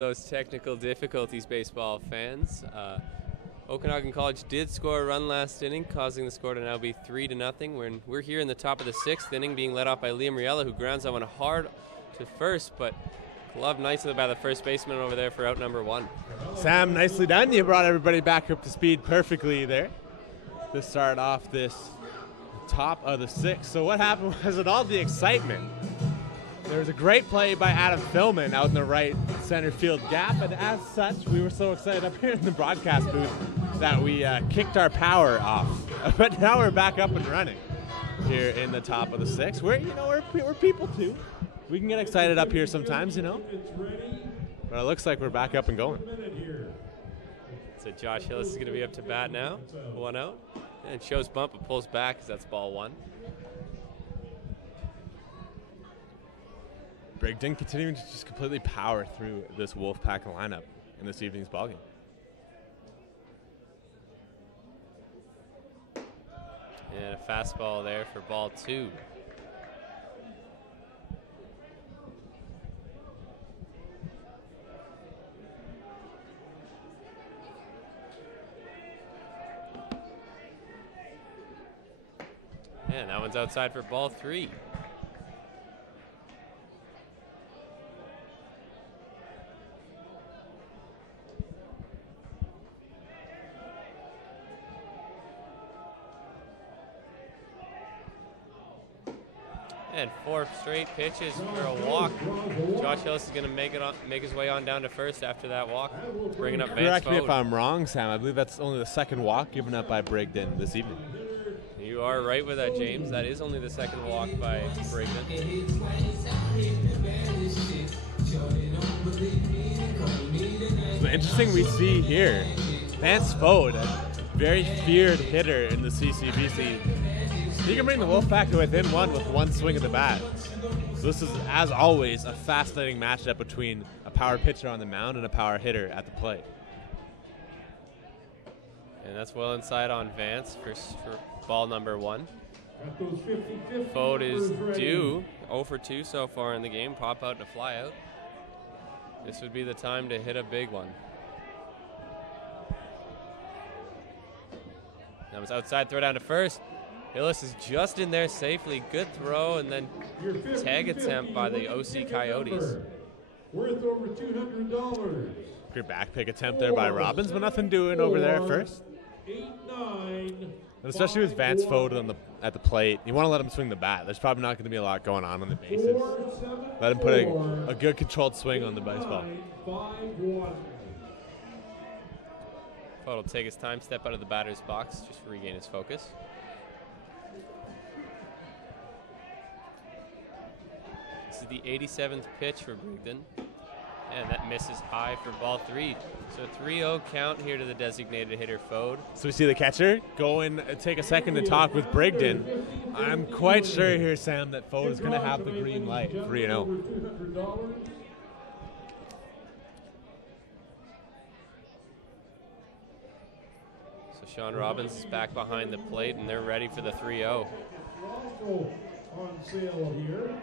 Those technical difficulties, baseball fans. Okanagan College did score a run last inning, causing the score to now be 3-0. We're here in the top of the sixth inning, being led off by Liam Riella, who grounds that one hard to first, but gloved nicely by the first baseman over there for out number one. Sam, nicely done. You brought everybody back up to speed perfectly there to start off this top of the sixth. So what happened was, in all the excitement, there was a great play by Adam Philman out in the right center field gap, and as such, we were so excited up here in the broadcast booth that we kicked our power off. But now we're back up and running here in the top of the sixth. We're people too. We can get excited up here sometimes, But it looks like we're back up and going. So Josh Hillis is going to be up to bat now. 1 out. And shows bump, but pulls back because that's ball one. Brigden continuing to just completely power through this Wolfpack lineup in this evening's ballgame. And a fastball there for ball two. And that one's outside for ball three. And 4 straight pitches for a walk. Josh Hillis is going to make his way on down to first after that walk, bringing up Vance Correct me Fode. if I'm wrong, Sam. I believe that's only the second walk given up by Brigden this evening. You are right with that, James. That is only the second walk by Brigden. The interesting we see here, Vance Fode, a very feared hitter in the CCBC. He can bring the Wolfpack to within one with one swing of the bat. So this is, as always, a fascinating matchup between a power pitcher on the mound and a power hitter at the plate. And that's well inside on Vance for ball number one. Fode is due 0 for 2 so far in the game. Pop out and a fly out. This would be the time to hit a big one. That was outside, throw down to first. Hillis is just in there safely. Good throw, and then tag attempt by the OC Coyotes. Worth over $200. Good back pick attempt there by Robbins, but nothing doing over there at first. 8-9. And especially with Vance Fode at the plate, you want to let him swing the bat. There's probably not going to be a lot going on the bases. Let him put a good controlled swing on the baseball. Fode will take his time, step out of the batter's box, just to regain his focus. This is the 87th pitch for Brigden, and that misses high for ball three. So 3-0 count here to the designated hitter, Fode. So we see the catcher go and take a second to talk with Brigden. I'm quite sure here, Sam, that Fode is going to have the green light. 3-0. So Sean Robbins is back behind the plate, and they're ready for the 3-0. Also on sale here.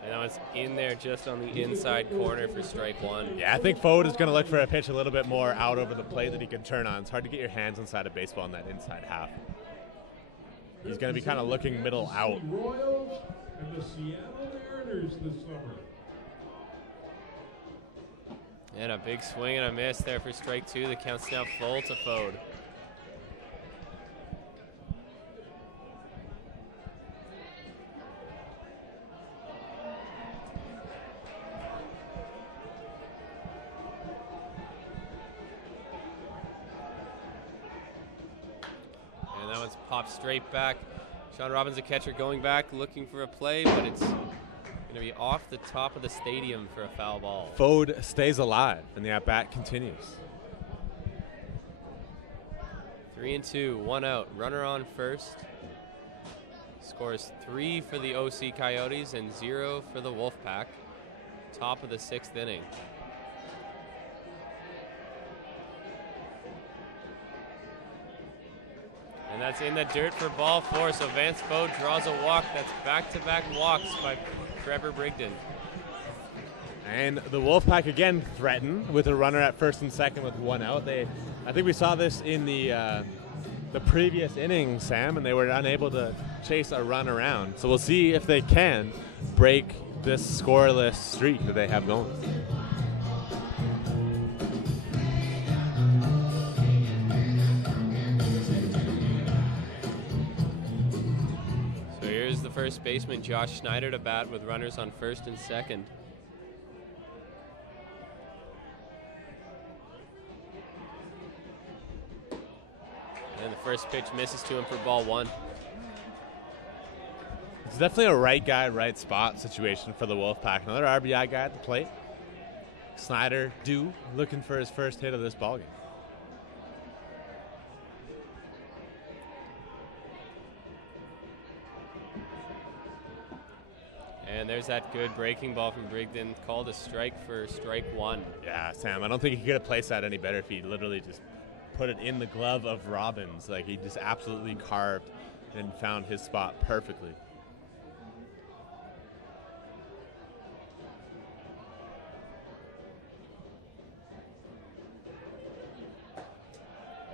And that one's in there just on the inside corner for strike one. Yeah, I think Fode is going to look for a pitch a little bit more out over the plate that he can turn on. It's hard to get your hands inside a baseball in that inside half. He's going to be kind of looking middle out. Royals and the Seattle Mariners this summer. And a big swing and a miss there for strike two. The count's now full to Fode. And that one's popped straight back. Sean Robbins, the catcher, going back, looking for a play, but it's going to be off the top of the stadium for a foul ball. Fode stays alive, and the at-bat continues. 3-2, 1 out. Runner on first. Scores 3 for the OC Coyotes and 0 for the Wolfpack. Top of the 6th inning. And that's in the dirt for ball 4, so Vance Foe draws a walk. That's back-to-back walks by Trevor Brigden. And the Wolfpack again threaten with a runner at first and second with 1 out. I think we saw this in the previous inning, Sam, and they were unable to chase a run around. So we'll see if they can break this scoreless streak that they have going. So here's the first baseman, Josh Schneider, to bat with runners on first and second. And the first pitch misses to him for ball 1. It's definitely a right guy, right spot situation for the Wolfpack. Another RBI guy at the plate. Snyder looking for his first hit of this ballgame. And there's that good breaking ball from Brigden, called a strike for strike 1. Yeah, Sam, I don't think he could have placed that any better if he literally just put it in the glove of Robbins. Like, he just absolutely carved and found his spot perfectly.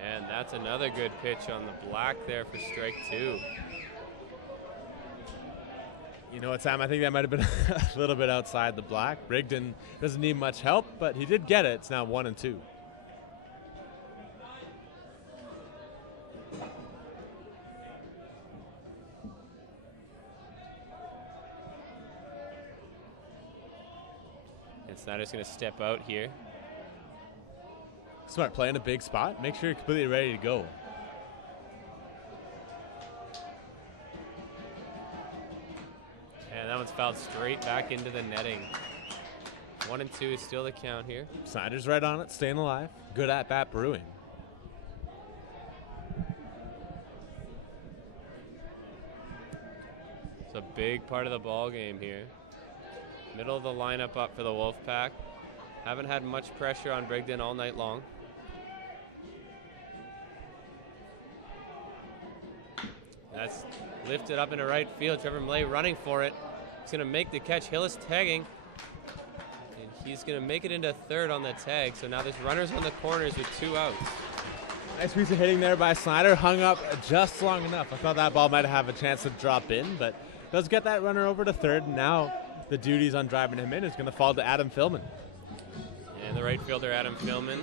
And that's another good pitch on the black there for strike 2. You know what, Sam? I think that might have been a little bit outside the black. Brigden doesn't need much help, but he did get it. It's now 1-2. And Snyder's going to step out here. Smart play in a big spot. Make sure you're completely ready to go. And that one's fouled straight back into the netting. 1-2 is still the count here. Snyder's right on it, staying alive. Good at bat brewing. It's a big part of the ball game here. Middle of the lineup up for the Wolfpack. Haven't had much pressure on Brigden all night long. That's lifted up into right field. Trevor Millay running for it. He's going to make the catch. Hillis tagging. And he's going to make it into third on the tag. So now there's runners on the corners with 2 outs. Nice piece of hitting there by Snyder. Hung up just long enough. I thought that ball might have a chance to drop in, but does get that runner over to third. Now the duties on driving him in is going to fall to Adam Philman. And the right fielder, Adam Philman,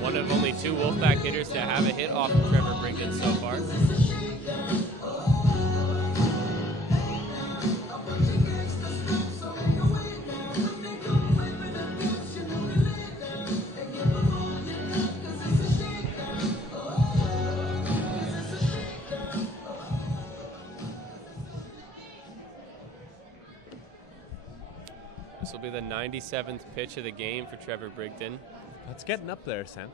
one of only 2 Wolfpack hitters to have a hit off of Trevor Brigden so far. This will be the 97th pitch of the game for Trevor Brigden. That's getting up there, Sam.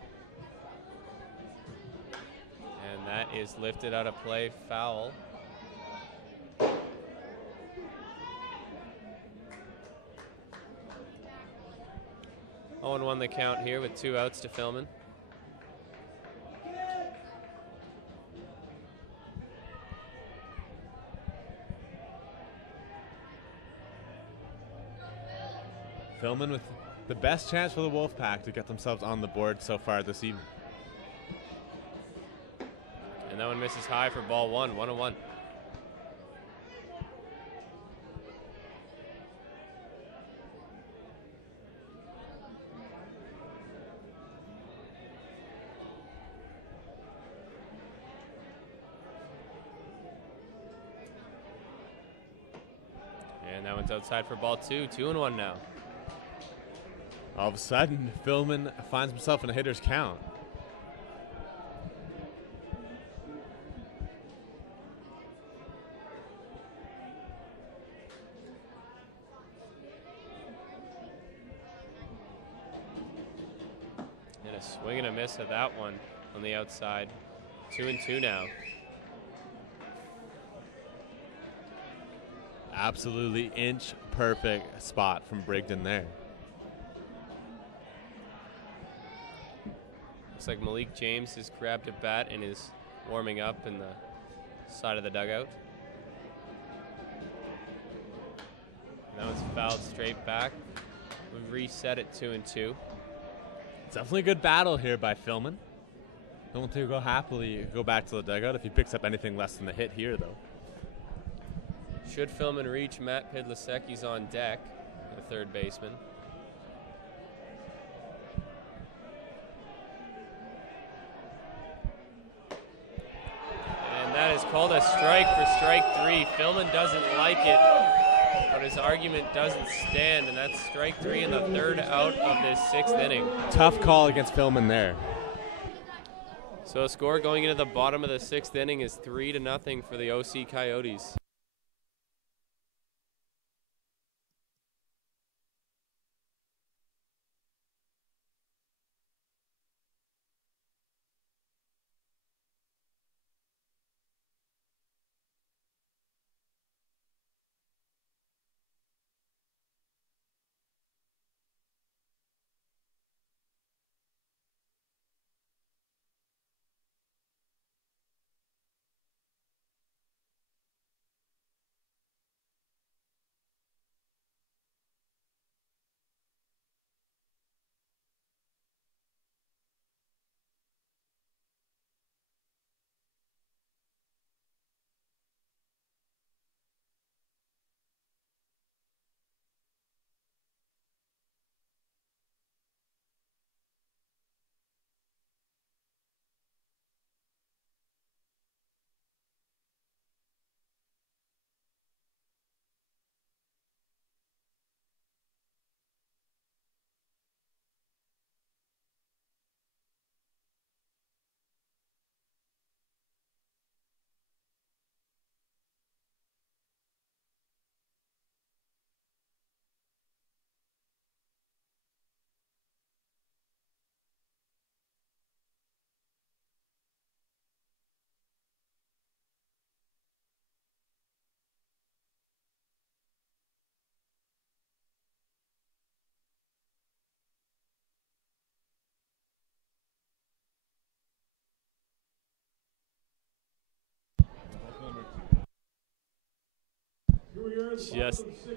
And that is lifted out of play, foul. Oh, and 1 the count here with 2 outs to Philman. Philman with the best chance for the Wolfpack to get themselves on the board so far this evening. And that one misses high for ball 1, 1-1. And that one's outside for ball 2, 2-1 now. All of a sudden, Philman finds himself in a hitter's count. And a swing and a miss at that one on the outside. 2-2 now. Absolutely inch perfect spot from Brigden there. Looks like Malik James has grabbed a bat and is warming up in the side of the dugout. That was fouled straight back. We've reset it 2-2. It's definitely a good battle here by Philman. Don't think he'll go go back to the dugout if he picks up anything less than the hit here, though. Should Philman reach, Matt Pidlaseki's on deck, the third baseman. And that is called a strike for strike 3. Philman doesn't like it, but his argument doesn't stand, and that's strike 3 in the third out of this 6th inning. Tough call against Philman there. So a score going into the bottom of the 6th inning is 3-0 for the OC Coyotes.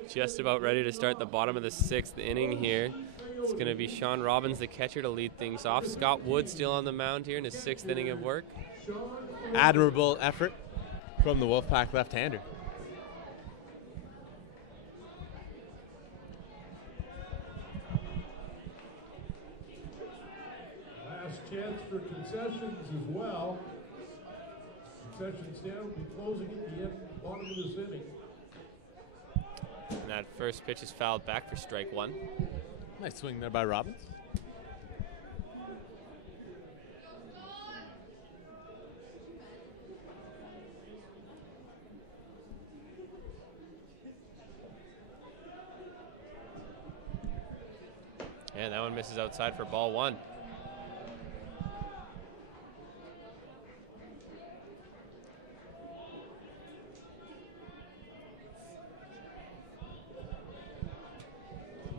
Just about ready to start the bottom of the 6th inning here. It's going to be Sean Robbins, the catcher, to lead things off. Scott Wood still on the mound here in his 6th inning of work. Admirable effort from the Wolfpack left-hander. Last chance for concessions as well. Concessions down will be closing at the end, bottom of this inning. And that first pitch is fouled back for strike 1. Nice swing there by Robbins. And that one misses outside for ball 1.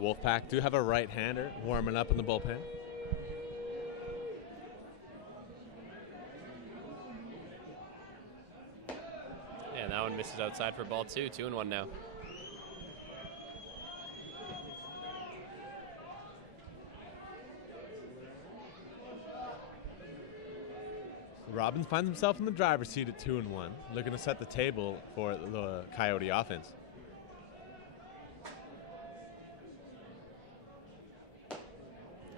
Wolfpack do have a right-hander warming up in the bullpen. And that one misses outside for ball 2. 2-1 now. Robbins finds himself in the driver's seat at 2-1, looking to set the table for the Coyote offense.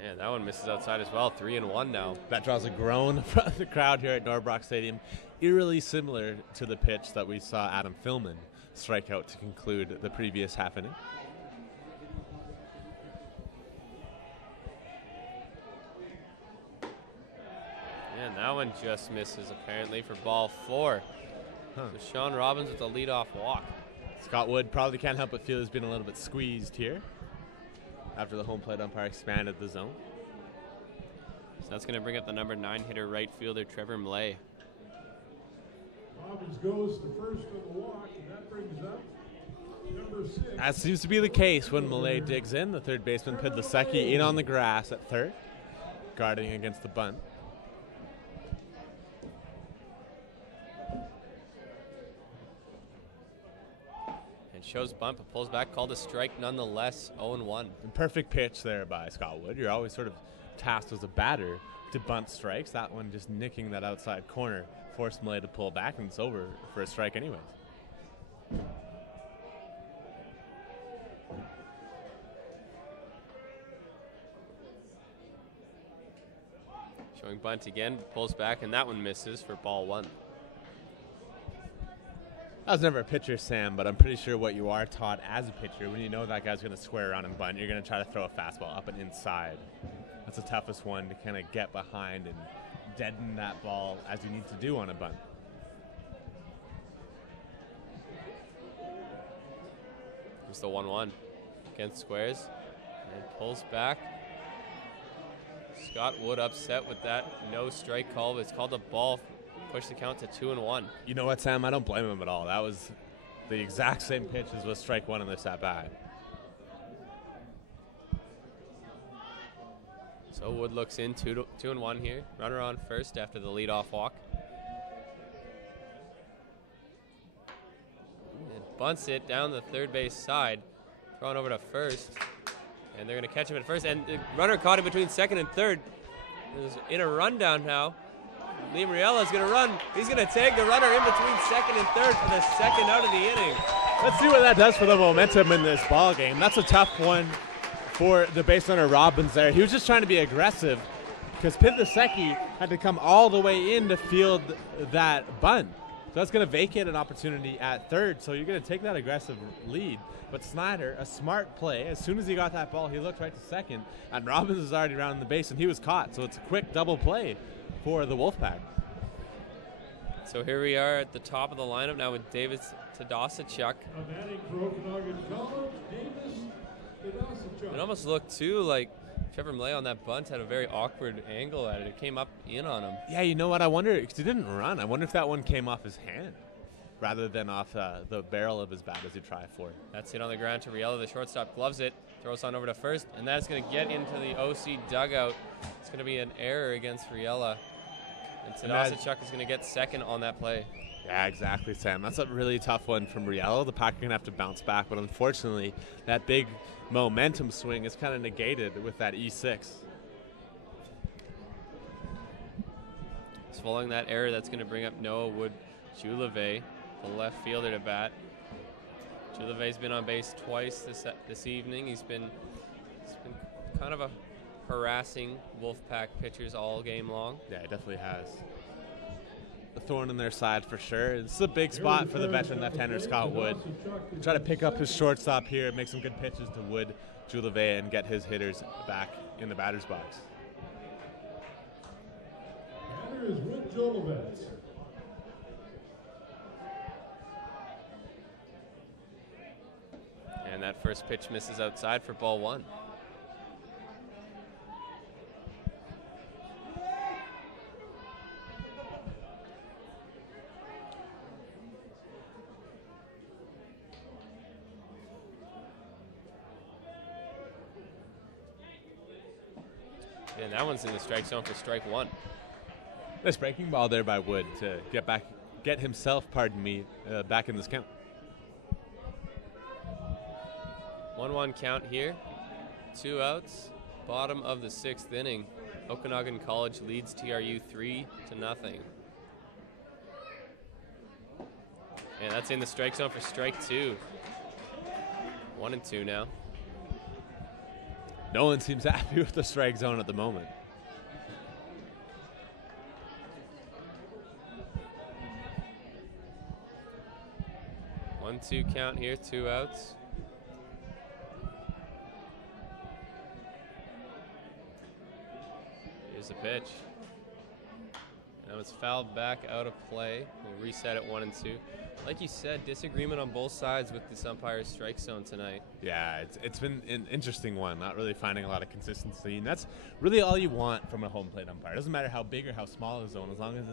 And that one misses outside as well. 3-1 now. That draws a groan from the crowd here at Norbrock Stadium, eerily similar to the pitch that we saw Adam Philman strike out to conclude the previous half inning. And that one just misses apparently for ball 4. So Sean Robbins with a leadoff walk. Scott Wood probably can't help but feel he's been a little bit squeezed here after the home plate umpire expanded the zone. So that's going to bring up the number 9 hitter, right fielder Trevor Millay. Robbins goes to first on the walk, and that brings up number 6. That seems to be the case when Millay digs in. The third baseman, Pidlaseki, in on the grass at third, guarding against the bunt. shows bunt, but pulls back, called a strike nonetheless, 0-1. Perfect pitch there by Scott Wood. You're always sort of tasked as a batter to bunt strikes. That one just nicking that outside corner forced Malay to pull back, and it's over for a strike anyways. Showing bunt again, pulls back, and that one misses for ball 1. I was never a pitcher, Sam, but I'm pretty sure what you are taught as a pitcher, when you know that guy's going to square around and bunt, you're going to try to throw a fastball up and inside. That's the toughest one to kind of get behind and deaden that ball as you need to do on a bunt. Here's the 1-1 against squares, and pulls back. Scott Wood upset with that no strike call, but it's called a ball. Push the count to 2-1. You know what, Sam? I don't blame him at all. That was the exact same pitch as was strike one in this at bat. So Wood looks in 2-1 here. Runner on first after the leadoff walk. And bunts it down the third base side, thrown over to first. And they're going to catch him at first. And the runner caught him between second and third. Is in a rundown now. Liam Riella is going to run. He's going to tag the runner in between second and third for the second out of the inning. Let's see what that does for the momentum in this ball game. That's a tough one for the base runner Robbins there. He was just trying to be aggressive because Pinthaseki had to come all the way in to field that bunt. So that's going to vacate an opportunity at third. So you're going to take that aggressive lead. But Snyder, a smart play. As soon as he got that ball, he looked right to second, and Robbins was already around the base, and he was caught. So it's a quick double play for the Wolfpack. So here we are at the top of the lineup now with Davis Tadasachuk. Batting for Okanagan College, Davis Tadasachuk. It almost looked too like Trevor Malay on that bunt had a very awkward angle at it. It came up in on him. Yeah, you know what? I wonder, because he didn't run. I wonder if that one came off his hand rather than off the barrel of his bat as he tried for it. That's it on the ground to Riella. The shortstop gloves it, throws on over to first, and that's going to get into the OC dugout. It's going to be an error against Riella. And Tadasachuk is going to get second on that play. Yeah, exactly, Sam. That's a really tough one from Riella. The Pack are going to have to bounce back, but unfortunately, that big momentum swing is kind of negated with that E6. So following that error, that's going to bring up Noah Wood-Juleve, the left fielder to bat. Juleve's been on base twice this evening. He's been kind of a harassing Wolfpack pitchers all game long. Yeah, it definitely has. A thorn in their side for sure. It's a big spot for the veteran left-hander Scott Wood. Try to pick up his shortstop here, make some good pitches to Wood, Juleve, and get his hitters back in the batter's box. Batter is Wood Juleve. And that first pitch misses outside for ball 1. And that one's in the strike zone for strike 1. Nice breaking ball there by Wood to get himself, back in this count. 1-1 count here. 2 outs. Bottom of the 6th inning. Okanagan College leads TRU 3-0. And that's in the strike zone for strike 2. 1-2 now. No one seems happy with the strike zone at the moment. One-two count here, 2 outs. Here's the pitch. Now it's fouled back out of play. We'll reset at 1-2. Like you said, disagreement on both sides with this umpire's strike zone tonight. Yeah, it's been an interesting one, not really finding a lot of consistency. And that's really all you want from a home plate umpire. It doesn't matter how big or how small the zone, as long as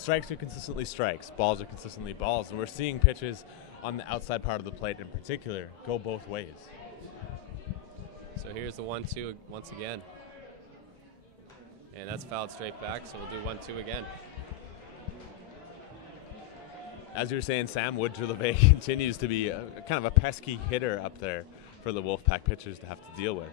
strikes are consistently strikes, balls are consistently balls. And we're seeing pitches on the outside part of the plate in particular go both ways. So here's the 1-2 once again. And that's fouled straight back, so we'll do 1-2 again. As you were saying, Sam Woodger-LeVay continues to be kind of a pesky hitter up there for the Wolfpack pitchers to have to deal with.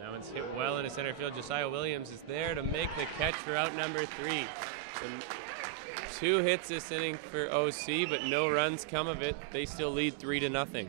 That one's hit well into center field. Josiah Williams is there to make the catch for out number 3. And 2 hits this inning for OC, but no runs come of it. They still lead 3-0.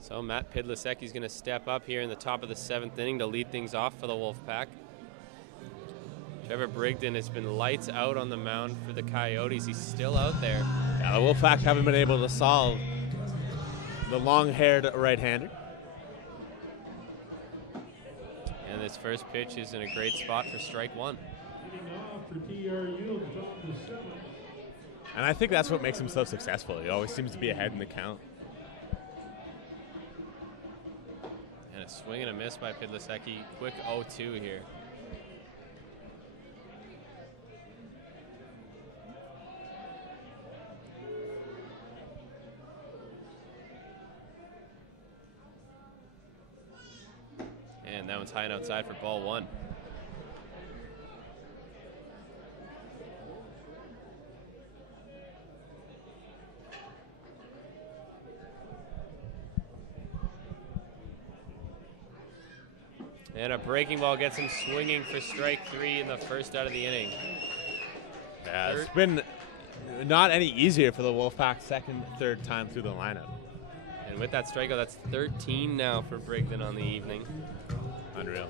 So Matt Pidlasecki is going to step up here in the top of the 7th inning to lead things off for the Wolfpack. Trevor Brigden has been lights out on the mound for the Coyotes. He's still out there. Yeah, the Wolfpack haven't been able to solve the long-haired right-hander. And this first pitch is in a great spot for strike 1. Leading off for TRU, the top of the 7th. And I think that's what makes him so successful. He always seems to be ahead in the count. And a swing and a miss by Pidlasecki. Quick 0-2 here. And that one's high and outside for ball 1. And a breaking ball gets him swinging for strike 3 in the first out of the inning. Yeah, it's been not any easier for the Wolfpack second, third time through the lineup. And with that strikeout, that's 13 now for Brigden on the evening. Unreal.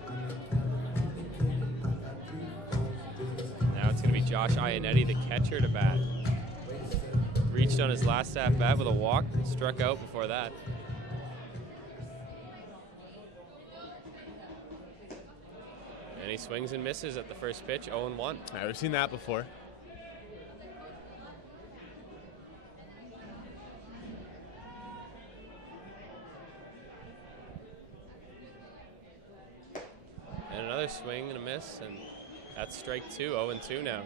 Now it's going to be Josh Ianetti, the catcher, to bat. Reached on his last at bat with a walk, struck out before that. And he swings and misses at the first pitch, 0-1. Yeah, we've seen that before. And another swing and a miss, and that's strike 2, 0-2 now.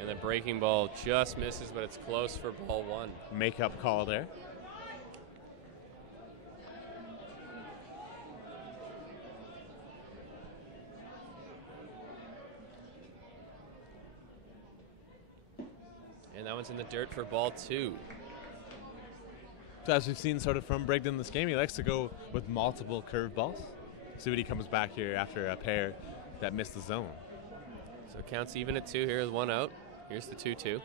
And the breaking ball just misses, but it's close for ball 1. Make-up call there. And that one's in the dirt for ball 2. So as we've seen sort of from Brigden this game, he likes to go with multiple curveballs. See what he comes back here after a pair that missed the zone. So it counts even at 2 here with 1 out. Here's the 2-2.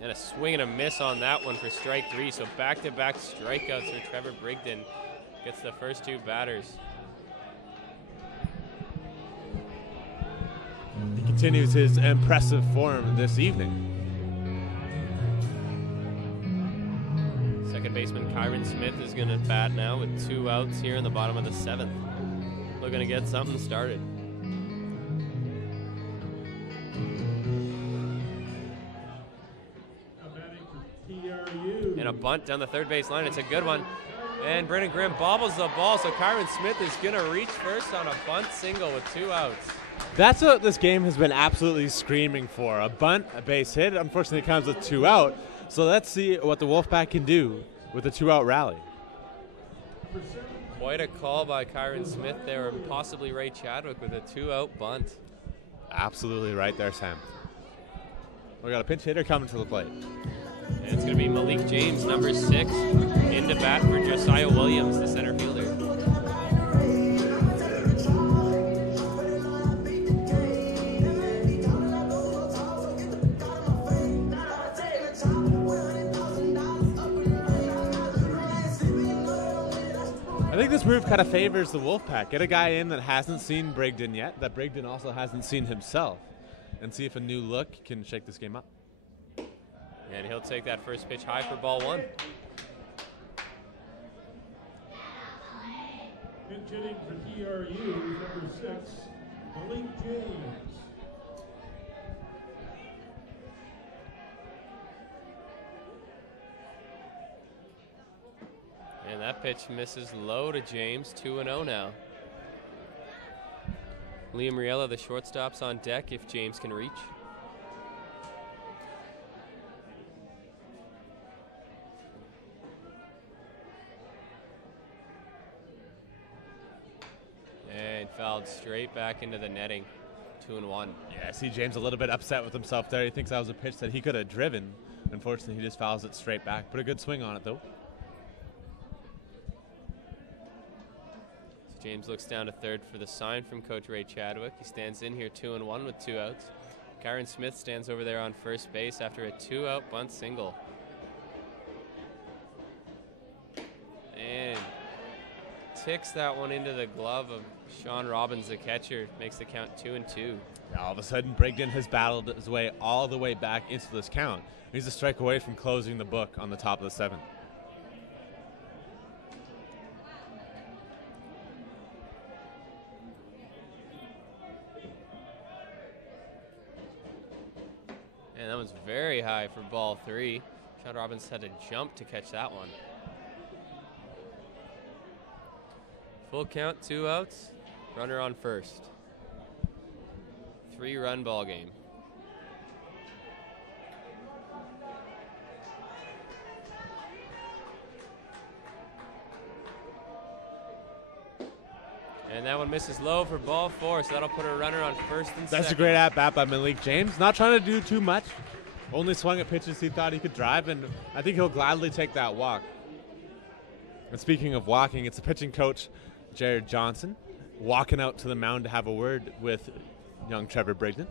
And a swing and a miss on that one for strike 3. So back-to-back strikeouts for Trevor Brigden. Gets the first 2 batters. He continues his impressive form this evening. Second baseman Kyron Smith is going to bat now with 2 outs here in the bottom of the 7th. looking to get something started. TRU. And a bunt down the third base line. It's a good one. And Brendan Grimm bobbles the ball, so Kyron Smith is going to reach first on a bunt single with 2 outs. That's what this game has been absolutely screaming for. A bunt, a base hit. Unfortunately, it comes with 2 out. So let's see what the Wolfpack can do with a 2-out rally. Quite a call by Kyron Smith there, and possibly Ray Chadwick with a 2-out bunt. Absolutely right there, Sam. We got a pinch hitter coming to the plate. And it's going to be Malik James, number 6, into bat for Josiah Williams, the center fielder. I think this move kind of favors the Wolfpack. Get a guy in that hasn't seen Brigden yet, that Brigden also hasn't seen himself, and see if a new look can shake this game up. And he'll take that first pitch high for ball 1. Pinch hitting for TRU, number 6, Malik James. And that pitch misses low to James, 2-0 now. Liam Riella, the shortstop's on deck if James can reach. And fouled straight back into the netting, 2-1. Yeah, I see James a little bit upset with himself there. He thinks that was a pitch that he could have driven. Unfortunately, he just fouls it straight back. Put a good swing on it, though. So James looks down to third for the sign from Coach Ray Chadwick. He stands in here 2-1 with 2 outs. Kyron Smith stands over there on first base after a 2-out bunt single. And ticks that one into the glove of Sean Robbins, the catcher. Makes the count 2-2. All of a sudden, Brigden has battled his way all the way back into this count. He's a strike away from closing the book on the top of the 7th. And that one's very high for ball 3. Sean Robbins had to jump to catch that one. Full count, 2 outs. Runner on first. 3-run ball game. And that one misses low for ball 4, so that'll put a runner on first and second. That's a great at-bat by Malik James. Not trying to do too much. Only swung at pitches he thought he could drive, and I think he'll gladly take that walk. And speaking of walking, it's the pitching coach, Jared Johnson, walking out to the mound to have a word with young Trevor Brigden.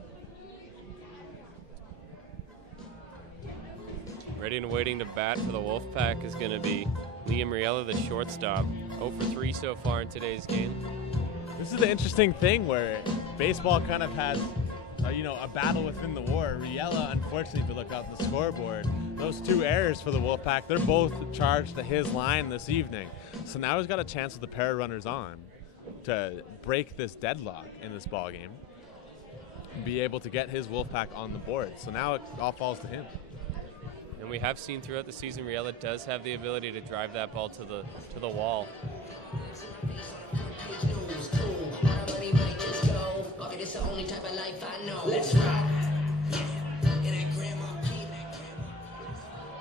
Ready and waiting to bat for the Wolfpack is going to be Liam Riella, the shortstop. 0 for 3 so far in today's game. This is the interesting thing where baseball kind of has, a battle within the war. Riella, unfortunately, if you look out the scoreboard, those 2 errors for the Wolfpack, they're both charged to his line this evening. So now he's got a chance with the pair of runners on to break this deadlock in this ball game and be able to get his Wolfpack on the board. So now it all falls to him. And we have seen throughout the season, Riella does have the ability to drive that ball to the wall.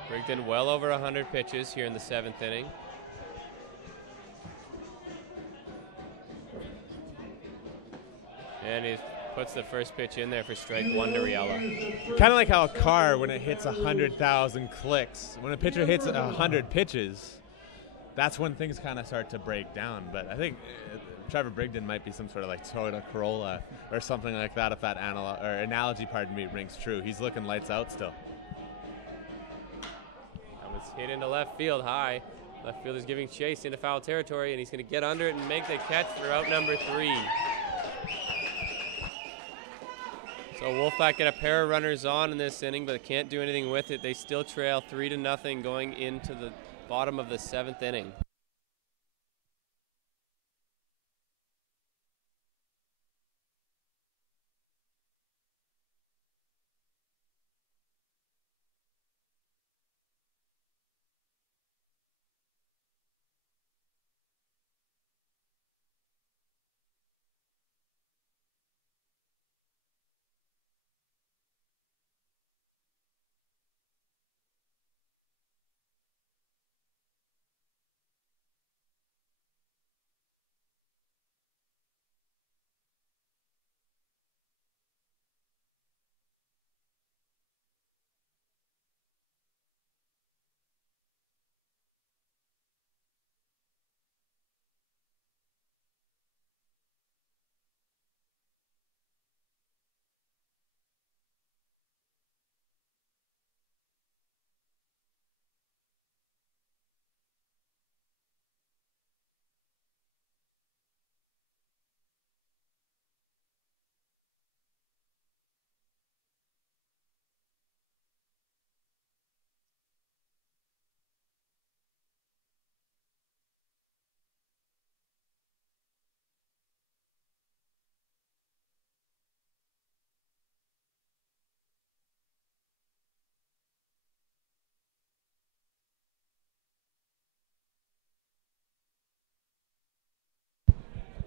Brigden well over 100 pitches here in the 7th inning. And he puts the first pitch in there for strike 1 to Riella. Kind of like how a car, when it hits 100,000 clicks, when a pitcher hits 100 pitches, that's when things kind of start to break down. But I think Trevor Brigden might be some sort of like Toyota Corolla or something like that, if that analogy, rings true. He's looking lights out still. That was hit into left field high. Left field is giving chase into foul territory, and he's going to get under it and make the catch for out number 3. So Wolfpack get a pair of runners on in this inning, but can't do anything with it. They still trail 3-0 going into the bottom of the 7th inning.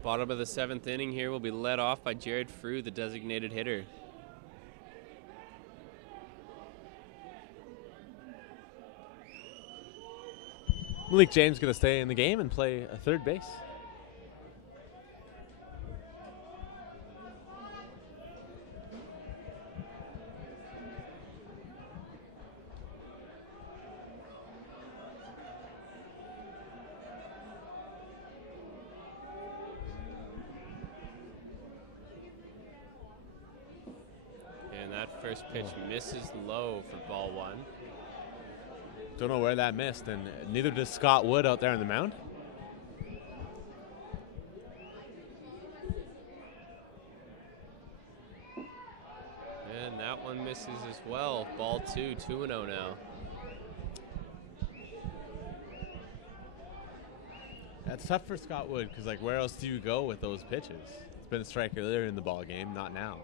Bottom of the 7th inning here will be led off by Jared Frew, the designated hitter. Malik James going to stay in the game and play a third base. And that first pitch misses low for ball 1. Don't know where that missed, and neither does Scott Wood out there on the mound. And that one misses as well. Ball 2, 2-0 now. That's tough for Scott Wood because, like, where else do you go with those pitches? It's been a strike earlier in the ball game, not now.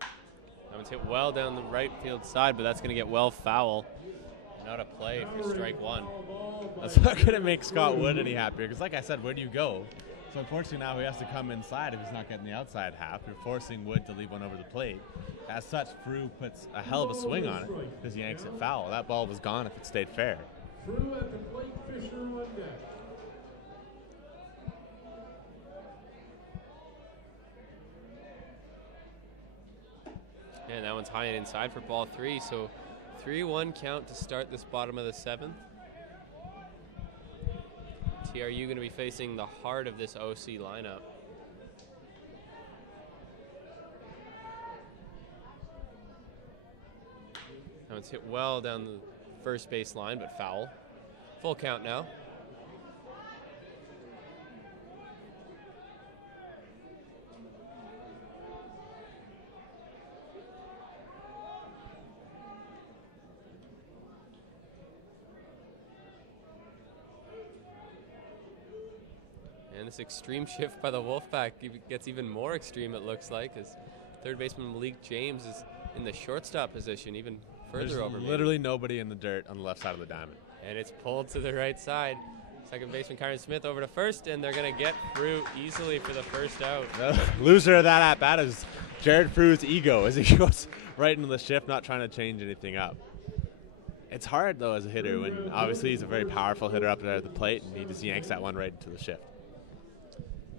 That one's hit well down the right field side, but that's going to get well foul. Not a play for strike 1. That's not going to make Scott Wood any happier because, like I said, where do you go? So unfortunately now he has to come inside if he's not getting the outside half. You're forcing Wood to leave one over the plate. As such, Frew puts a hell of a swing on it because he yanks it foul. That ball was gone if it stayed fair. Frew at the plate, Fisher on deck. And that one's high and inside for ball 3, so 3-1 count to start this bottom of the 7th. TRU going to be facing the heart of this OC lineup. That one's hit well down the first base line, but foul. Full count now. And this extreme shift by the Wolfpack gets even more extreme, it looks like, as third baseman Malik James is in the shortstop position, even further There's over. Literally nobody in the dirt on the left side of the diamond. And it's pulled to the right side. Second baseman Kyron Smith over to first, and they're going to get Frew easily for the first out. The loser of that at-bat is Jared Frew's ego as he goes right into the shift, not trying to change anything up. It's hard, though, as a hitter when obviously he's a very powerful hitter up there at the plate, and he just yanks that one right into the shift.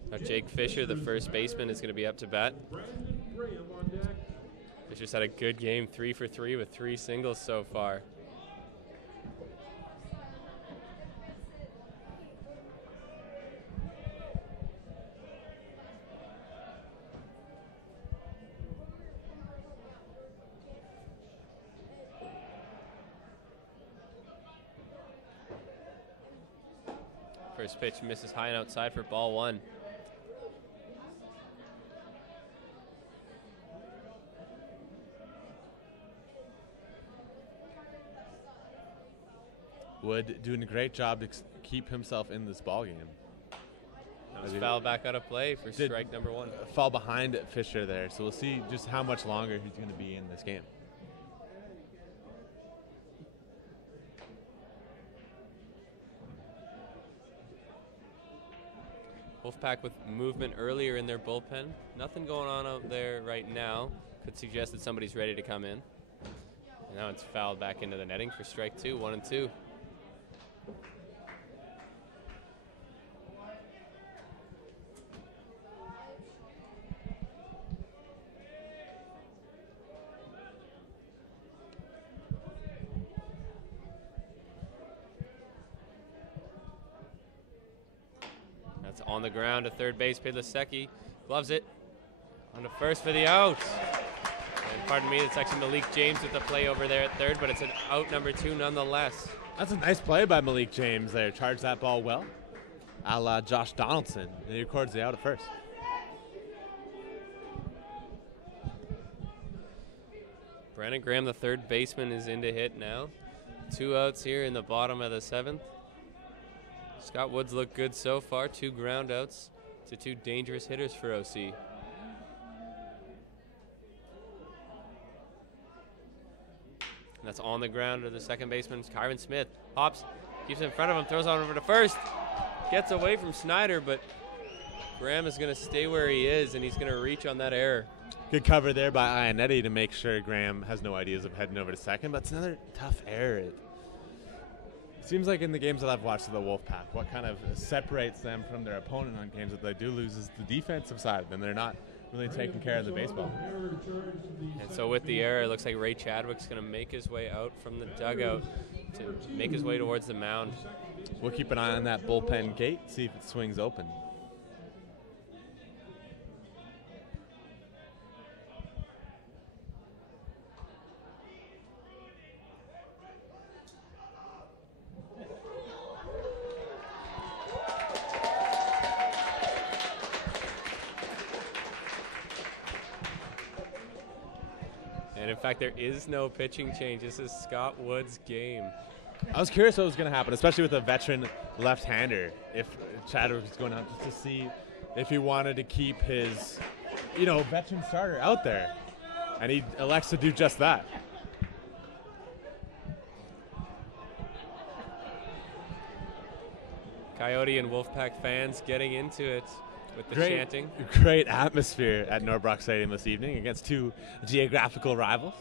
Now Jake Fisher, the first baseman, is going to be up to bat. Fisher's had a good game, 3 for 3 with 3 singles so far. First pitch misses high and outside for ball 1. Wood doing a great job to keep himself in this ball game. That was foul back out of play for strike number 1. Fall behind Fisher there, so we'll see just how much longer he's going to be in this game. Wolfpack with movement earlier in their bullpen. Nothing going on out there right now. Could suggest that somebody's ready to come in. And now it's fouled back into the netting for strike 2, 1-2. That's on the ground to third base. Pedlasecki gloves it. On to first for the out. And pardon me, it's actually Malik James with the play over there at third, but it's an out number 2 nonetheless. That's a nice play by Malik James there. Charged that ball well, a la Josh Donaldson. And he records the out at first. Brandon Graham, the third baseman, is in to hit now. 2 outs here in the bottom of the 7th. Scott Woods looked good so far. 2 ground outs to 2 dangerous hitters for OC. And that's on the ground to the second baseman, Kyron Smith. Hops, keeps it in front of him, throws on over to first. Gets away from Snyder, but Graham is going to stay where he is, and he's going to reach on that error. Good cover there by Ionetti to make sure Graham has no ideas of heading over to second, but it's another tough error. It seems like in the games that I've watched of the Wolfpack, what kind of separates them from their opponent on games that they do lose is the defensive side of them. They're not really taking care of the baseball. And so with the error, it looks like Ray Chadwick's going to make his way out from the dugout to make his way towards the mound. We'll keep an eye on that bullpen gate, see if it swings open. And in fact, there is no pitching change. This is Scott Wood's game. I was curious what was going to happen, especially with a veteran left-hander, if Chadwick was going out just to see if he wanted to keep his, veteran starter out there. And he elects to do just that. Coyote and Wolfpack fans getting into it with the chanting. Great atmosphere at Norbrock Stadium this evening against two geographical rivals.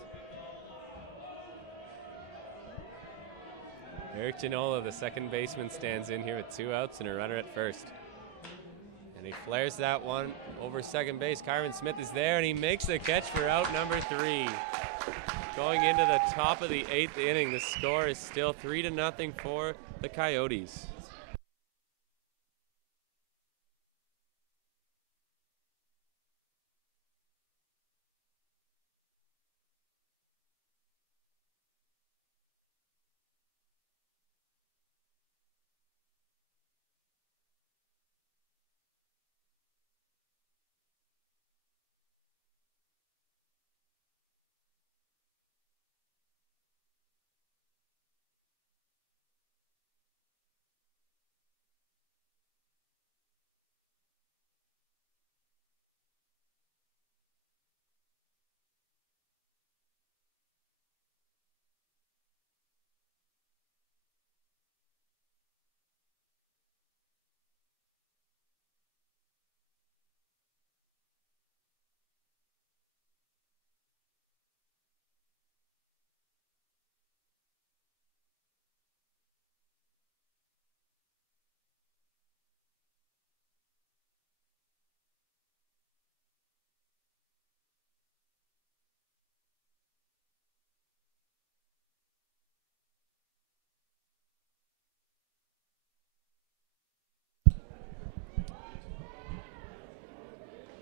Eric Ginola, the second baseman, stands in here with 2 outs and a runner at first. And he flares that one over second base. Kyron Smith is there, and he makes the catch for out number 3. Going into the top of the 8th inning, the score is still 3-0 for the Coyotes.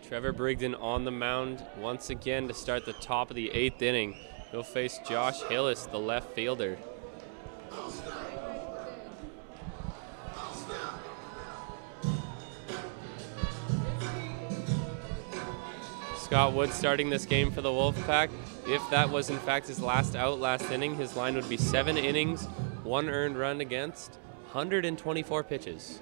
Trevor Brigden on the mound once again to start the top of the 8th inning. He'll face Josh Hillis, the left fielder. Scott Wood starting this game for the Wolfpack. If that was in fact his last out last inning, his line would be 7 innings, 1 earned run against, 124 pitches.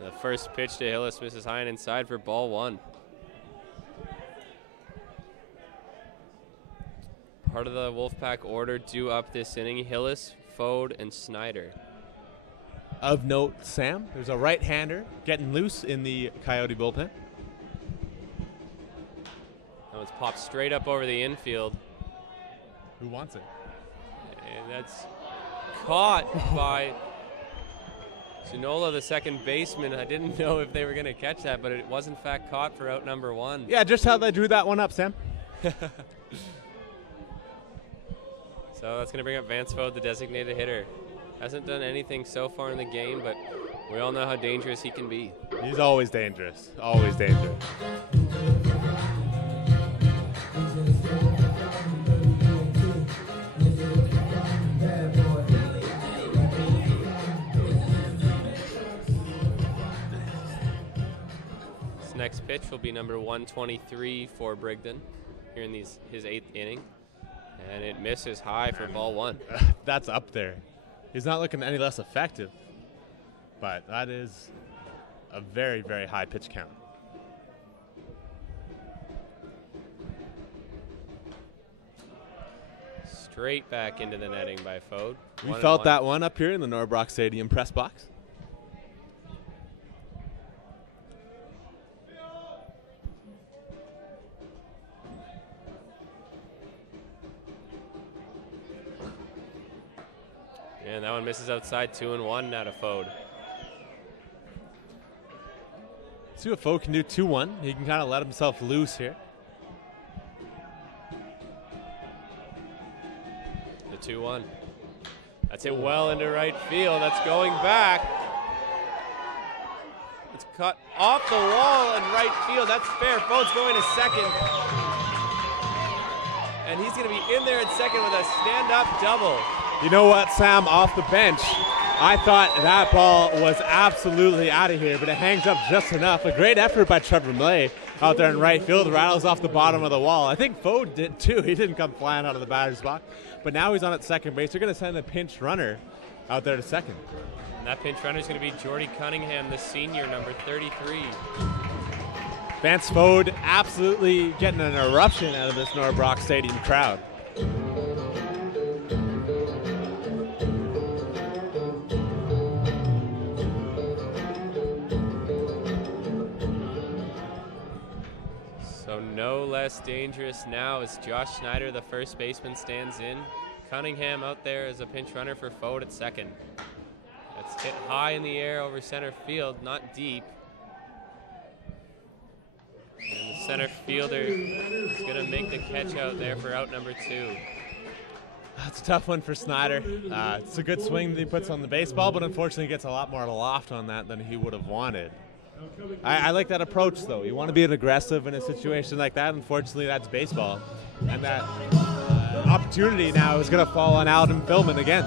The first pitch to Hillis misses high and inside for ball 1. Part of the Wolfpack order due up this inning: Hillis, Fode, and Snyder. Of note, Sam, there's a right-hander getting loose in the Coyote bullpen. That one's popped straight up over the infield. Who wants it? And that's caught by Ginola, the second baseman. I didn't know if they were going to catch that, but it was in fact caught for out number 1. Yeah, just how they drew that one up, Sam. So that's going to bring up Vance Fode, the designated hitter. Hasn't done anything so far in the game, but we all know how dangerous he can be. He's always dangerous. Always dangerous. This next pitch will be number 123 for Brigden here in his 8th inning. And it misses high for ball 1. That's up there. He's not looking any less effective, but that is a very, very high pitch count. Straight back into the netting by Fode. We felt that one up here in the Norbrock Stadium press box. And that one misses outside, 2-1 out of Fode. See what Fode can do, 2-1. He can kind of let himself loose here. The 2-1. That's hit well into right field. That's going back. It's cut off the wall in right field. That's fair. Fode's going to second. And he's going to be in there at second with a stand-up double. You know what, Sam, off the bench, I thought that ball was absolutely out of here, but it hangs up just enough. A great effort by Trevor Millay out there in right field, rattles off the bottom of the wall. I think Fode did too. He didn't come flying out of the batter's box, but now he's on at second base. They're going to send a pinch runner out there to second. And that pinch runner is going to be Jordy Cunningham, the senior, number 33. Vance Fode absolutely getting an eruption out of this Norbrock Stadium crowd. So no less dangerous now as Josh Schneider, the first baseman, stands in. Cunningham out there as a pinch runner for Fode at second. That's hit high in the air over center field, not deep. And the center fielder is going to make the catch out there for out number 2. That's a tough one for Snyder. It's a good swing that he puts on the baseball, but unfortunately gets a lot more loft on that than he would have wanted. I like that approach, though. You want to be an aggressive in a situation like that. Unfortunately, that's baseball. And that opportunity now is going to fall on Adam Philman again.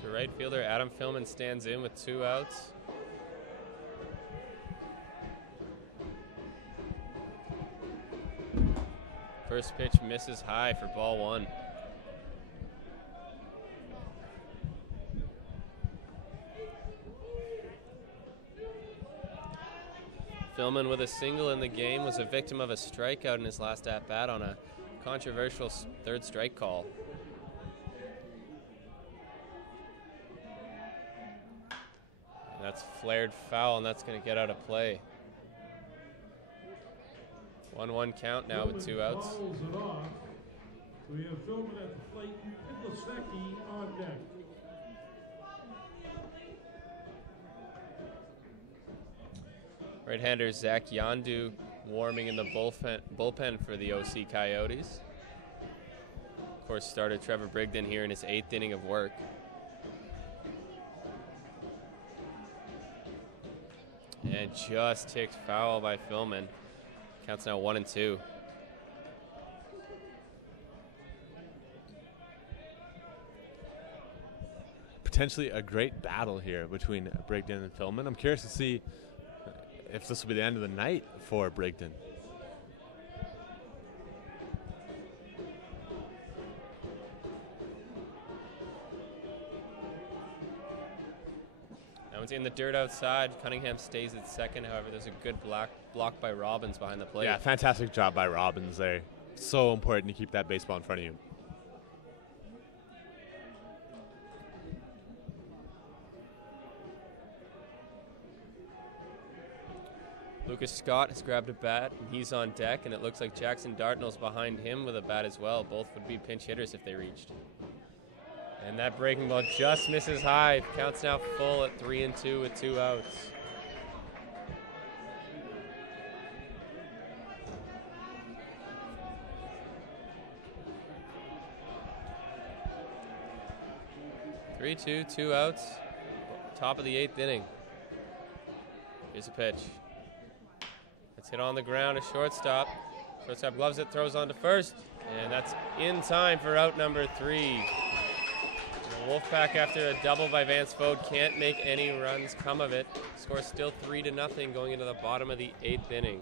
So right fielder Adam Philman stands in with 2 outs. First pitch misses high for ball 1. Philman with a single in the game was a victim of a strikeout in his last at-bat on a controversial third strike call. And that's flared foul, and that's going to get out of play. 1-1 count now with 2 outs. We have Philman at the plate, Iglesecki on deck. Right-hander Zach Yandu warming in the bullpen for the OC Coyotes. Of course, starter Trevor Brigden here in his 8th inning of work. And just ticked foul by Philman. Counts now 1-2. Potentially a great battle here between Brigden and Philman. I'm curious to see if this will be the end of the night for Brigden. Now it's in the dirt outside. Cunningham stays at second. However, there's a good block by Robbins behind the plate. Yeah, fantastic job by Robbins there. So important to keep that baseball in front of you. Lucas Scott has grabbed a bat, and he's on deck, and it looks like Jackson Dartnell's behind him with a bat as well. Both would be pinch hitters if they reached. And that breaking ball just misses high. Counts now full at 3-2 with 2 outs. Three, two outs. Top of the 8th inning. Here's a pitch. It's hit on the ground, a shortstop. Shortstop gloves it, throws on to first, and that's in time for out number 3. The Wolfpack, after a double by Vance Fode, can't make any runs come of it. Score still 3-0 going into the bottom of the 8th inning.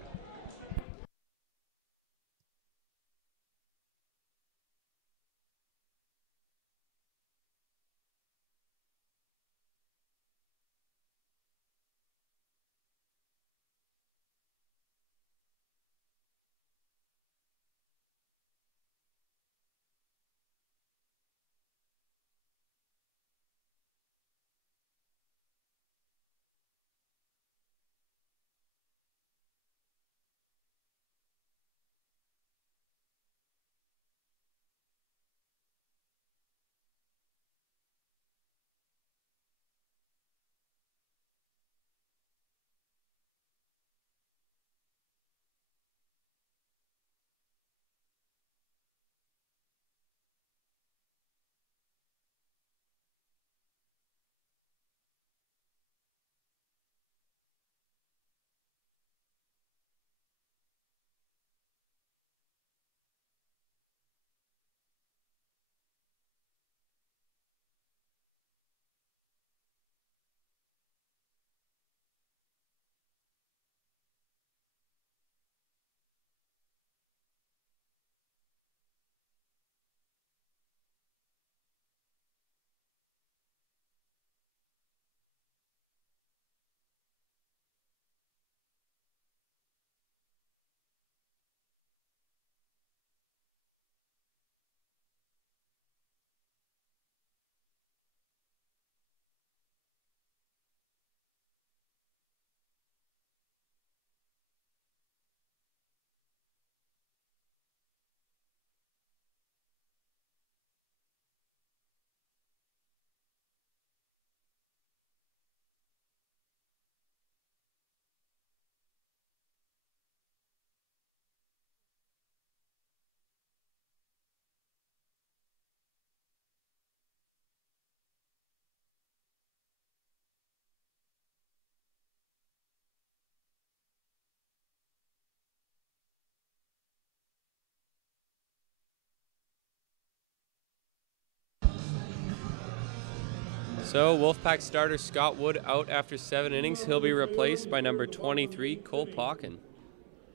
So Wolfpack starter Scott Wood out after 7 innings. He'll be replaced by number 23, Cole Pauken.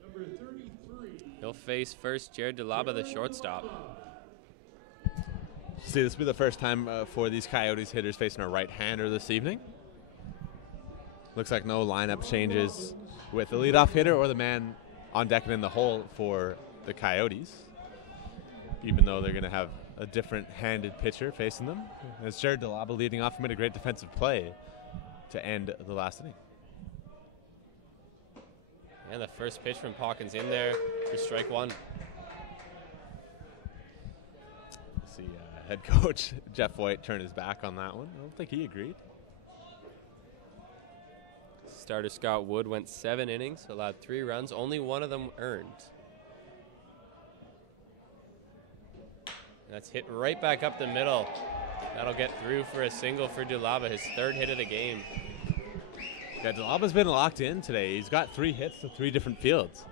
Number 33. He'll face first Jared DeLaba, the shortstop. See, this will be the first time for these Coyotes hitters facing a right-hander this evening. Looks like no lineup changes with the leadoff hitter or the man on deck and in the hole for the Coyotes, even though they're going to have a different-handed pitcher facing them. As Jared DeLaba leading off, he made a great defensive play to end the last inning. And the first pitch from Pauken's in there for strike one. See head coach Jeff White turn his back on that one. I don't think he agreed. Starter Scott Wood went 7 innings, allowed 3 runs, only 1 of them earned. That's hit right back up the middle. That'll get through for a single for DeLaba, his 3rd hit of the game. Yeah, DeLaba's been locked in today. He's got 3 hits to 3 different fields.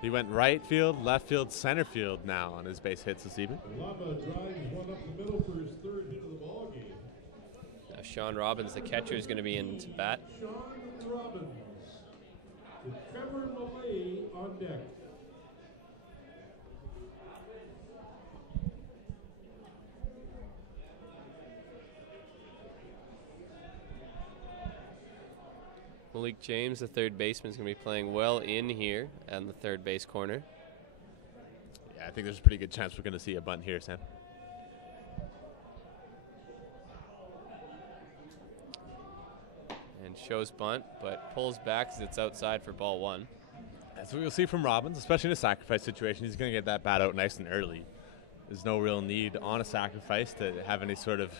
He went right field, left field, center field now on his base hits this evening. DeLaba drives one up the middle for his 3rd hit of the ball game. Now Sean Robbins, the catcher, is going to be in to bat. Sean Robbins. With Trevor Malay on deck. Malik James, the 3rd baseman, is going to be playing well in here on the 3rd base corner. Yeah, I think there's a pretty good chance we're going to see a bunt here, Sam. And shows bunt, but pulls back as it's outside for ball 1. That's what we'll see from Robbins, especially in a sacrifice situation. He's going to get that bat out nice and early. There's no real need on a sacrifice to have any sort of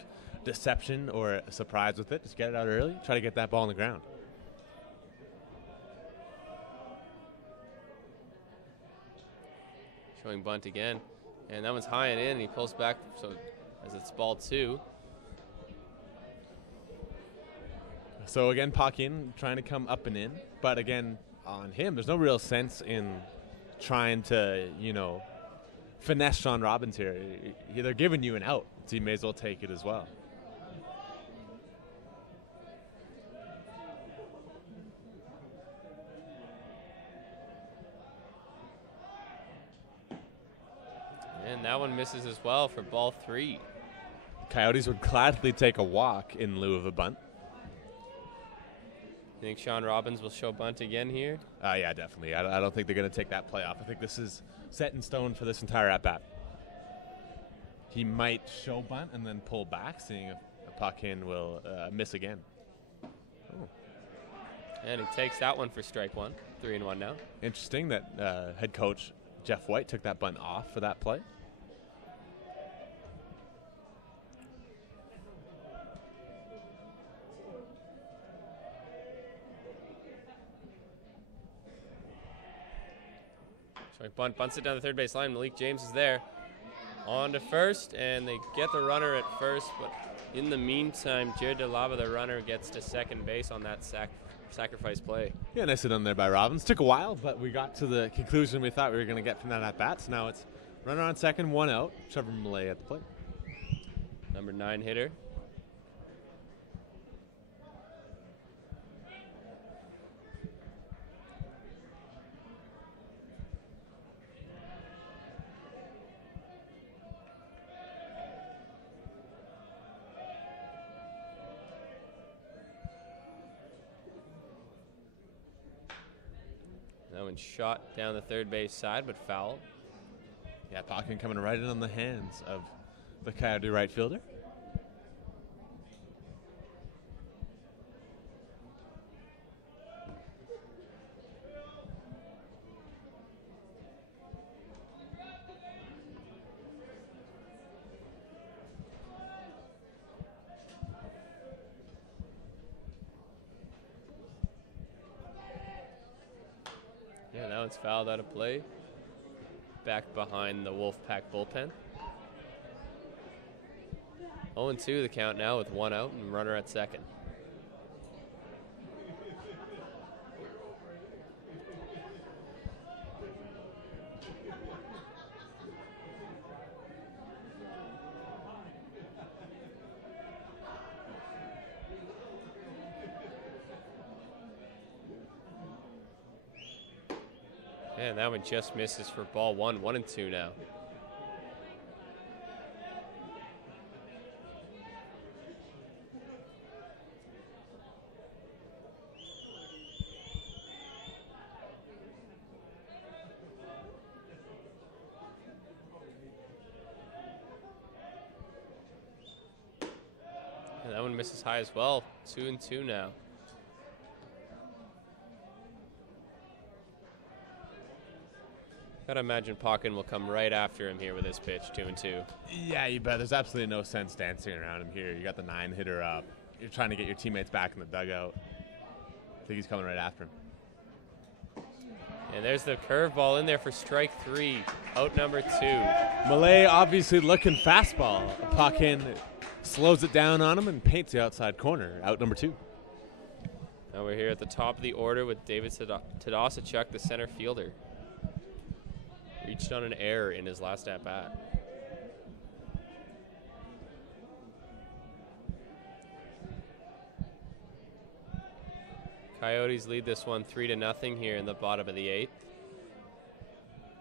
deception or a surprise with it. Just get it out early, try to get that ball on the ground. Showing bunt again, and that one's high and in, and he pulls back so as it's ball 2. So again, Pauken trying to come up and in, but again, on him, there's no real sense in trying to, finesse Sean Robbins here. They're giving you an out, so you may as well take it as well. And that one misses as well for ball 3. Coyotes would gladly take a walk in lieu of a bunt. You think Sean Robbins will show bunt again here? Yeah, definitely. I don't think they're going to take that play off. I think this is set in stone for this entire at-bat. He might show bunt and then pull back, seeing if Pauken will miss again. Oh. And he takes that one for strike 1. 3-1 now. Interesting that head coach Jeff White took that bunt off for that play. Bunts it down the 3rd base line. Malik James is there. On to first, and they get the runner at first, but in the meantime, Jared DeLaba, the runner, gets to 2nd base on that sacrifice play. Yeah, nicely done there by Robbins. Took a while, but we got to the conclusion we thought we were going to get from that at-bat. So now it's runner on 2nd, 1 out. Trevor Malay at the plate. Number 9 hitter. That one shot down the 3rd base side, but foul. Yeah, Pauken coming right in on the hands of the Coyote right fielder. Yeah, that one's fouled out of play. Back behind the Wolfpack bullpen. 0-2 the count now with 1 out and runner at 2nd. And that one just misses for ball one. 1-2 now. And that one misses high as well. 2-2 now. Gotta imagine Pawkin will come right after him here with this pitch, 2-2. Yeah, you bet. There's absolutely no sense dancing around him here. You got the 9-hitter up. You're trying to get your teammates back in the dugout. I think he's coming right after him. And there's the curveball in there for strike 3. Out number 2. Malay obviously looking fastball. Pawkin slows it down on him and paints the outside corner. Out number 2. Now we're here at the top of the order with David Tadasachuk, the center fielder. Reached on an error in his last at-bat. Coyotes lead this one 3-0 here in the bottom of the 8th.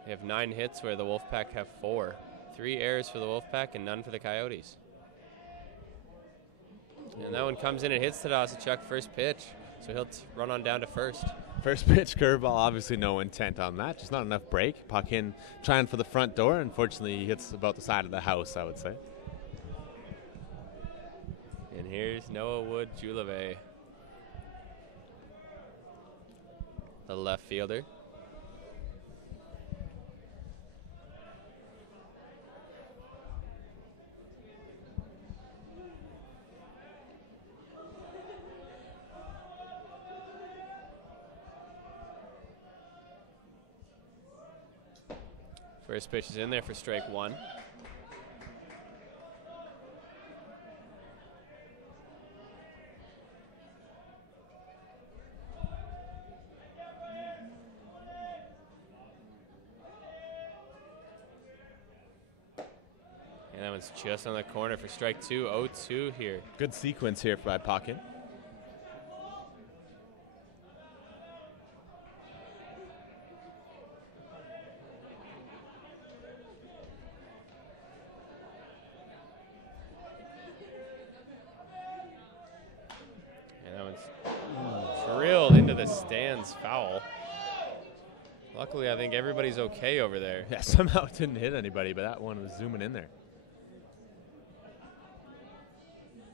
They have 9 hits where the Wolfpack have 4. 3 errors for the Wolfpack and none for the Coyotes. And that one comes in and hits Tadasachuk first pitch, so he'll run on down to first. First pitch curveball, obviously no intent on that. Just not enough break. Pawkin trying for the front door. Unfortunately, he hits about the side of the house, I would say. And here's Noah Wood-Julave, the left fielder. First pitch is in there for strike 1. And that one's just on the corner for strike 2. 0-2 here. Good sequence here by Pawkin. Drilled into the stands, foul. Luckily, I think everybody's okay over there. Yeah, somehow it didn't hit anybody, but that one was zooming in there.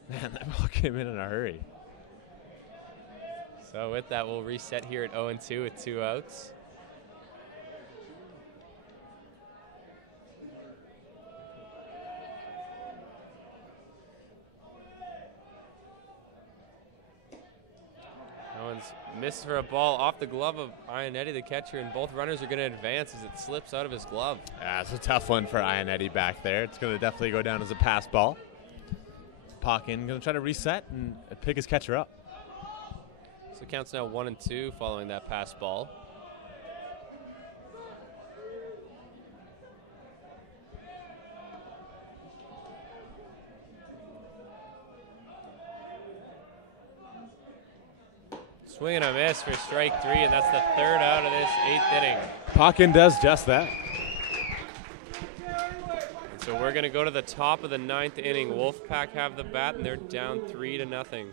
Man, that ball came in a hurry. So with that, we'll reset here at 0-2 with 2 outs. Missed for a ball off the glove of Ionetti, the catcher, and both runners are going to advance as it slips out of his glove. Yeah, it's a tough one for Ionetti back there. It's going to definitely go down as a pass ball. Pawkin going to try to reset and pick his catcher up. So it counts now 1-2 following that pass ball. Swing and a miss for strike 3, and that's the 3rd out of this 8th inning. Pawkin does just that. And so we're going to go to the top of the 9th inning. Wolfpack have the bat, and they're down 3-0.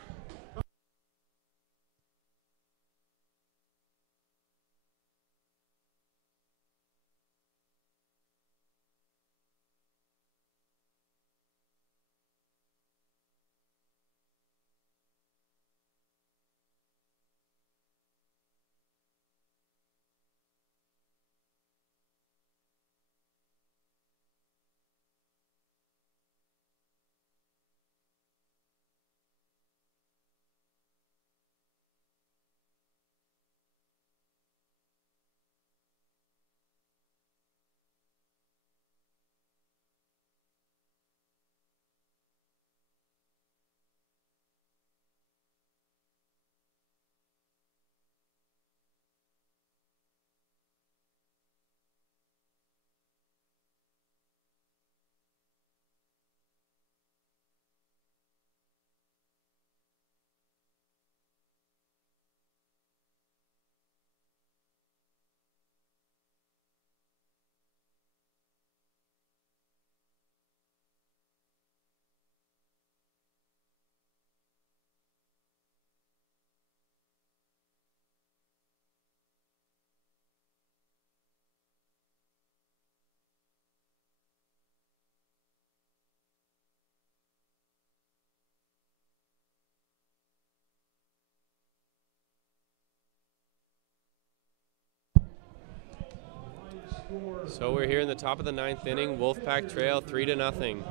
So we're here in the top of the 9th inning. Wolfpack trail 3-0.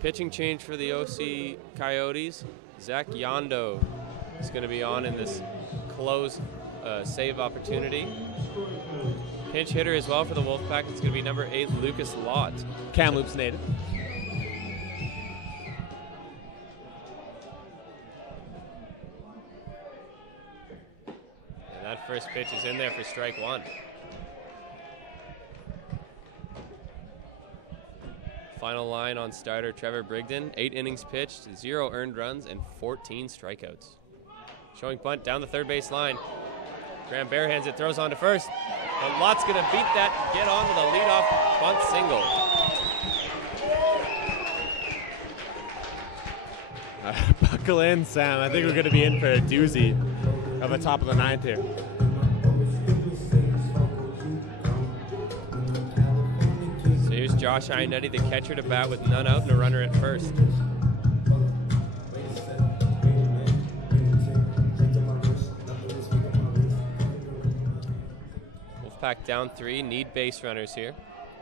Pitching change for the OC Coyotes. Zach Yondo is going to be on in this close save opportunity. Pinch hitter as well for the Wolfpack. It's going to be number 8, Lucas Lott. Kamloops native. And that first pitch is in there for strike 1. Final line on starter Trevor Brigden. 8 innings pitched, 0 earned runs, and 14 strikeouts. Showing bunt down the third base line. Graham barehands it, throws on to first. But Lott's going to beat that and get on with a leadoff bunt single. Buckle in, Sam. I think we're going to be in for a doozy of a top of the 9th here. So here's Josh Iannetti, the catcher, to bat with none out and a runner at first. Wolfpack down 3, need base runners here.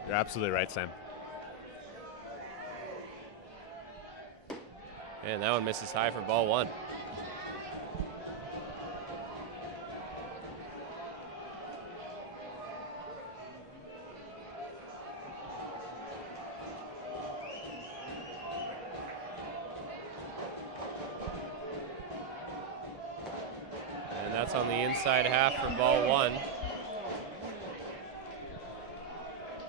You're absolutely right, Sam. And that one misses high for ball 1. And that's on the inside half for ball 1.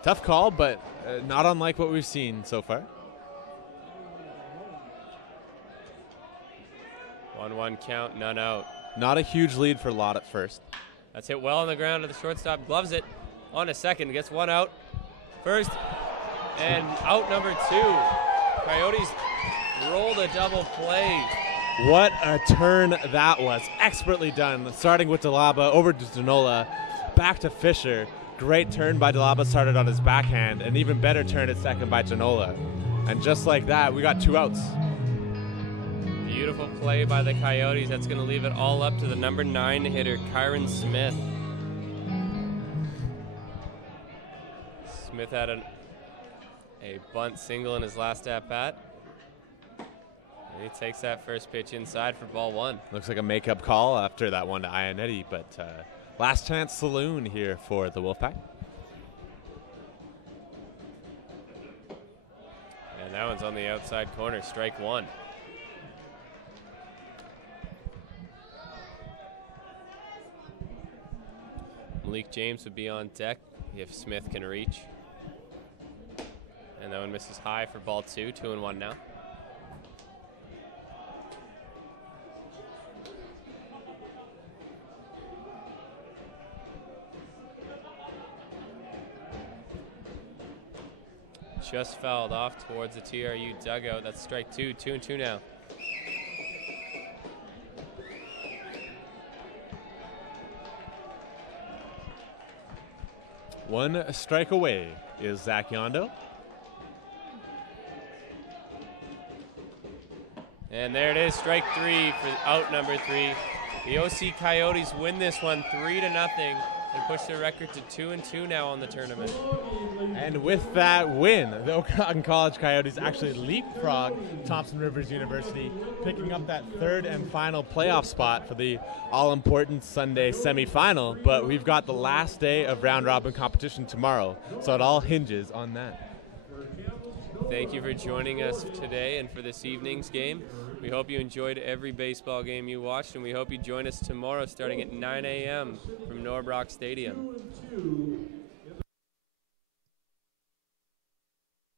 Tough call, but not unlike what we've seen so far. 1-1 count, none out. Not a huge lead for Lott at first. That's hit well on the ground to the shortstop. Gloves it on a second. Gets one out. First and out number 2. Coyotes rolled a double play. What a turn that was. Expertly done. Starting with Dalaba, over to Danola, back to Fisher. Great turn by Dalaba, started on his backhand. An even better turn at second by Danola. And just like that, we got 2 outs. Beautiful play by the Coyotes. That's going to leave it all up to the number 9 hitter, Kyron Smith. Smith had a bunt single in his last at-bat. And he takes that first pitch inside for ball 1. Looks like a makeup call after that one to Iannetti, but last chance saloon here for the Wolfpack. And that one's on the outside corner, strike 1. Malik James would be on deck if Smith can reach. And that one misses high for ball 2, 2-1 now. Just fouled off towards the TRU dugout. That's strike 2, 2-2 now. One strike away is Zach Yondo. And there it is, strike 3 for out number 3. The OC Coyotes win this one 3-0 and push their record to 2-2 now on the tournament. And with that win, the Okanagan College Coyotes actually leapfrog Thompson Rivers University, picking up that 3rd and final playoff spot for the all-important Sunday semifinal. But we've got the last day of round-robin competition tomorrow, so it all hinges on that. Thank you for joining us today and for this evening's game. We hope you enjoyed every baseball game you watched, and we hope you join us tomorrow starting at 9 a.m. from Norbrock Stadium.